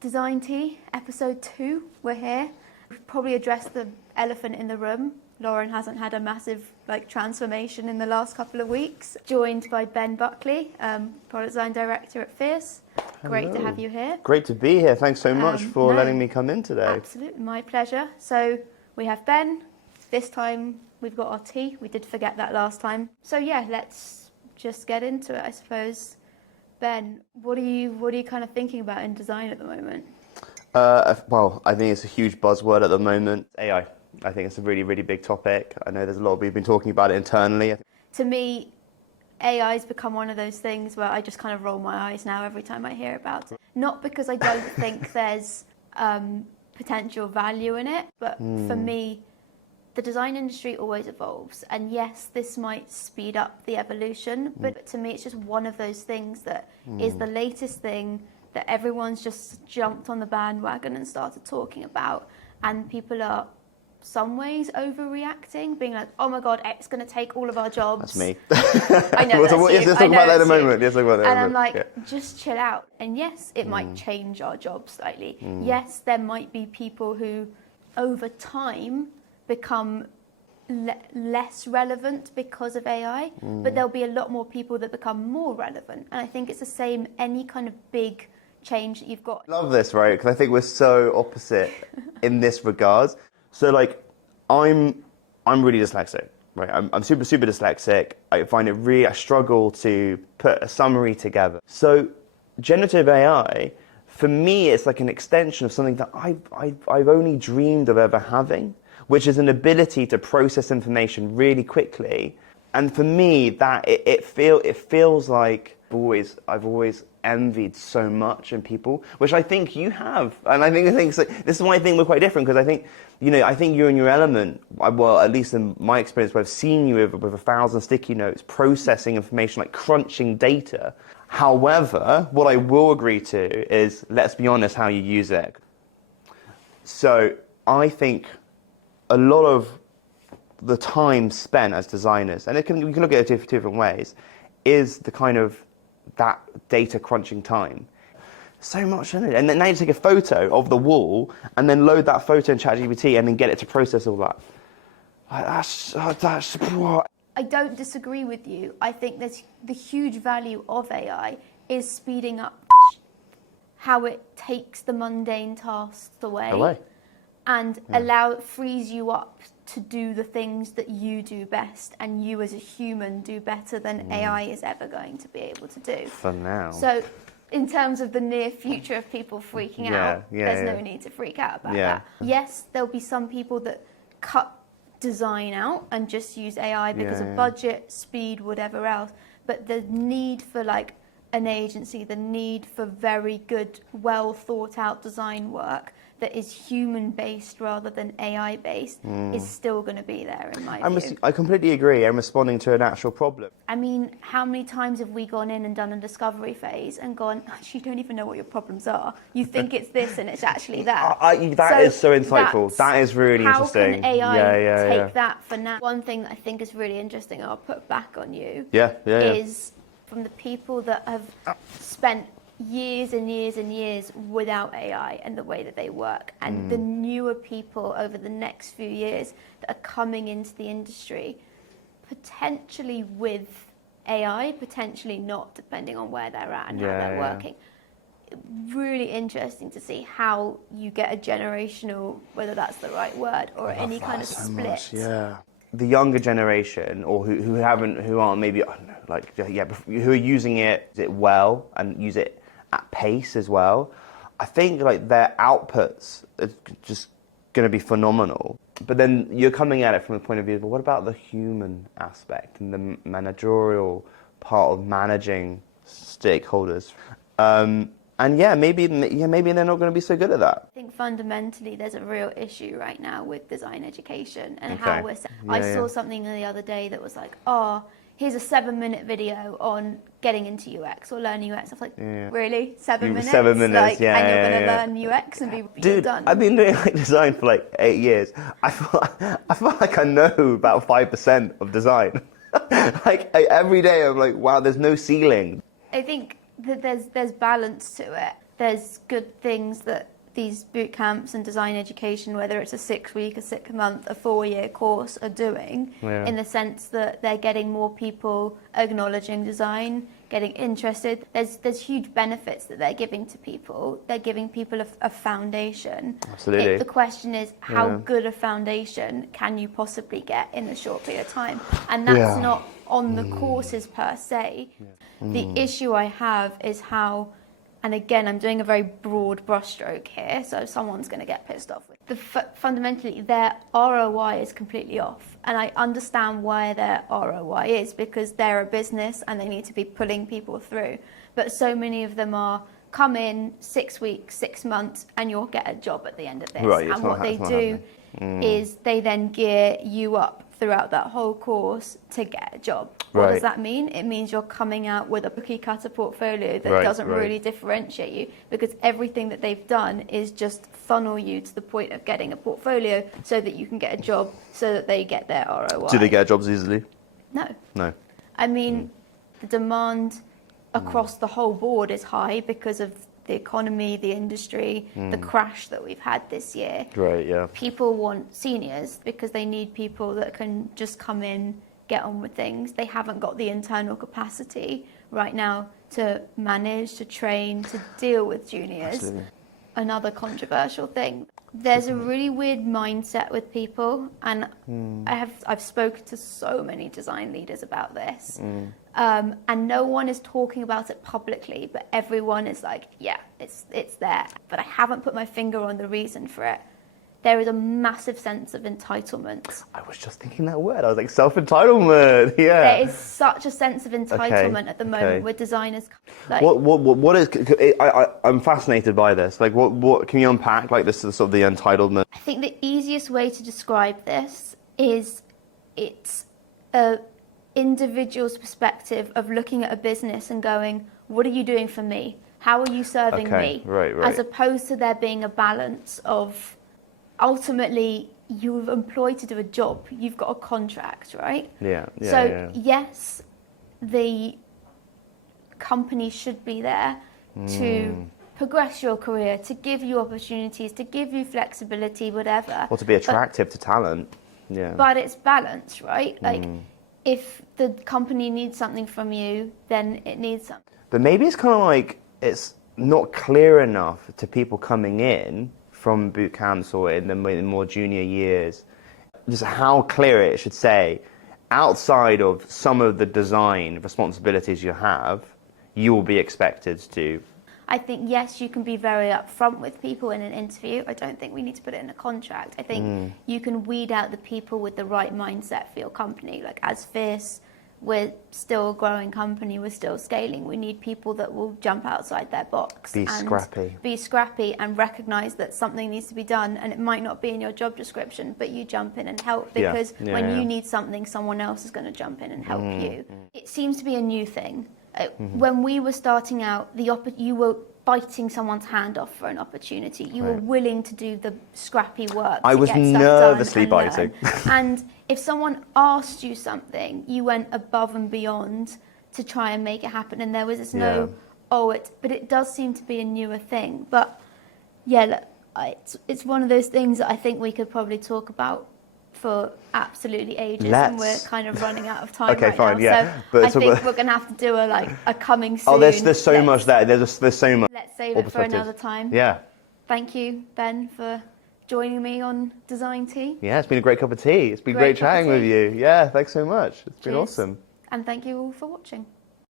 Design Tea, episode 2, we're here. We've probably addressed the elephant in the room. Lauren hasn't had a massive transformation in the last couple of weeks. Joined by Ben Buckley, Product Design Director at Fierce. Hello. Great to have you here. Great to be here. Thanks so much for letting me come in today. Absolutely, my pleasure. So we have Ben. This time we've got our tea. We did forget that last time. So yeah, let's just get into it, I suppose. Ben, what are you kind of thinking about in design at the moment? Well, I think it's a huge buzzword at the moment. AI. I think it's a really, really big topic. I know there's a lot we've been talking about it internally. To me, AI's become one of those things where I just kind of roll my eyes now every time I hear about it. Not because I don't think there's potential value in it, but for me, the design industry always evolves. And yes, this might speed up the evolution, but to me, it's just one of those things that is the latest thing that everyone's just jumped on the bandwagon and started talking about. And people are some ways overreacting, being like, oh my God, it's going to take all of our jobs. That's me. I know that's you. Let's talk about that in a moment. Let's talk about that and I'm like, just chill out. And yes, it might change our jobs slightly. Yes, there might be people who, over time, become less relevant because of AI, but there'll be a lot more people that become more relevant. And I think it's the same, any kind of big change that you've got. I love this, right? Because I think we're so opposite in this regard. So like, I'm really dyslexic, right? I'm super dyslexic. I find it really, I struggle to put a summary together. So generative AI, for me, it's like an extension of something that I've only dreamed of ever having, which is an ability to process information really quickly. And for me, that it feels like I've always envied so much in people, which I think you have. And I think so. This is why I think we're quite different, because I think, I think you're in your element. Well, at least in my experience, where I've seen you with 1,000 sticky notes, processing information, like crunching data. However, what I will agree to is, let's be honest, how you use it. So I think a lot of the time spent as designers, and we can look at it different ways, is the kind of that data crunching time. So much in it. And then now you take a photo of the wall and then load that photo in ChatGPT and then get it to process all that. That's what. I don't disagree with you. I think there's the huge value of AI is speeding up how it takes the mundane tasks away. And frees you up to do the things that you do best, and you as a human do better than AI is ever going to be able to do. For now. So in terms of the near future of people freaking out, there's no need to freak out about that. Yes, there'll be some people that cut design out and just use AI because of budget, speed, whatever else. But the need for like an agency, the need for very good, well thought out design work that is human-based rather than AI-based is still going to be there, in my view. I completely agree. I'm responding to an actual problem. I mean, how many times have we gone in and done a discovery phase and gone, you don't even know what your problems are. You think it's this and it's actually that. That is so insightful. That is really interesting. How can AI take that for now? One thing that I think is really interesting, I'll put back on you, is from the people that have spent years and years and years without AI and the way that they work, and the newer people over the next few years that are coming into the industry, potentially with AI, potentially not, depending on where they're at and how they're working. Really interesting to see how you get a generational, whether that's the right word, or any kind of split. The younger generation, or who aren't maybe, I don't know, who are using it well and use it at pace as well, I think like their outputs are just going to be phenomenal. But then you're coming at it from the point of view, but what about the human aspect and the managerial part of managing stakeholders? And maybe they're not going to be so good at that. I think fundamentally there's a real issue right now with design education and how we're. I saw something the other day that was like, here's a 7-minute video on getting into UX or learning UX. I was like, really? 7 minutes? 7 minutes, and you're going to learn UX and be done? I've been doing design for like 8 years. I feel like I know about 5% of design. Every day I'm like, wow, there's no ceiling. I think that there's balance to it. there's good things that these boot camps and design education, whether it's a 6-week, a 6-month, a 4-year course, are doing, in the sense that they're getting more people acknowledging design, getting interested. There's huge benefits that they're giving to people. They're giving people a foundation. Absolutely. The question is, how good a foundation can you possibly get in a short period of time? And that's not on the courses per se. The issue I have is how, and again, I'm doing a very broad brushstroke here, so someone's going to get pissed off. Fundamentally, their ROI is completely off. And I understand why their ROI is, because they're a business and they need to be pulling people through. But so many of them are, come in 6 weeks, 6 months, and you'll get a job at the end of this. Right, and what they do is they then gear you up throughout that whole course to get a job. What does that mean? It means you're coming out with a cookie cutter portfolio that doesn't really differentiate you, because everything that they've done is just funnel you to the point of getting a portfolio so that you can get a job, so that they get their ROI. Do they get jobs easily? No. I mean, the demand across the whole board is high because of the economy, the industry, the crash that we've had this year. People want seniors because they need people that can just come in, get on with things. They haven't got the internal capacity right now to manage, to train, to deal with juniors. Absolutely. Another controversial thing. There's a really weird mindset with people, and I've spoken to so many design leaders about this, and no one is talking about it publicly, but everyone is like, yeah, it's there. But I haven't put my finger on the reason for it. There is a massive sense of entitlement. I was just thinking that word. I was like, self-entitlement. Yeah. There is such a sense of entitlement at the moment with designers. Like, what is? I'm fascinated by this. Like, what can you unpack? Like, this is sort of the entitlement. I think the easiest way to describe this is it's a individual's perspective of looking at a business and going, what are you doing for me? How are you serving me? Right. As opposed to there being a balance of, ultimately, you're employed to do a job. You've got a contract, right? Yes, the company should be there to progress your career, to give you opportunities, to give you flexibility, whatever. Or to be attractive to talent. But it's balance, right? Like, if the company needs something from you, then it needs something. But maybe it's kind of like it's not clear enough to people coming in from boot camps or in the more junior years, just how clear it should say, outside of some of the design responsibilities you have, you will be expected to. I think, yes, you can be very upfront with people in an interview. I don't think we need to put it in a contract. I think you can weed out the people with the right mindset for your company. Like, as Fierce, we're still a growing company, we're still scaling. We need people that will jump outside their box. Be scrappy and recognise that something needs to be done, and it might not be in your job description, but you jump in and help, because when you need something, someone else is going to jump in and help you. It seems to be a new thing. When we were starting out, you were biting someone's hand off for an opportunity. You were willing to do the scrappy work. I was nervously biting. And if someone asked you something, you went above and beyond to try and make it happen. And there was this but it does seem to be a newer thing. But yeah, it's one of those things that I think we could probably talk about for absolutely ages, and we're kind of running out of time right now. So but I think we're going to have to do a coming soon. Oh, there's so much there. There's so much. Let's save it for another time. Yeah. Thank you, Ben, for joining me on Design Tea. Yeah, it's been a great cup of tea. It's been great chatting with you. Yeah, thanks so much. It's been awesome. And thank you all for watching.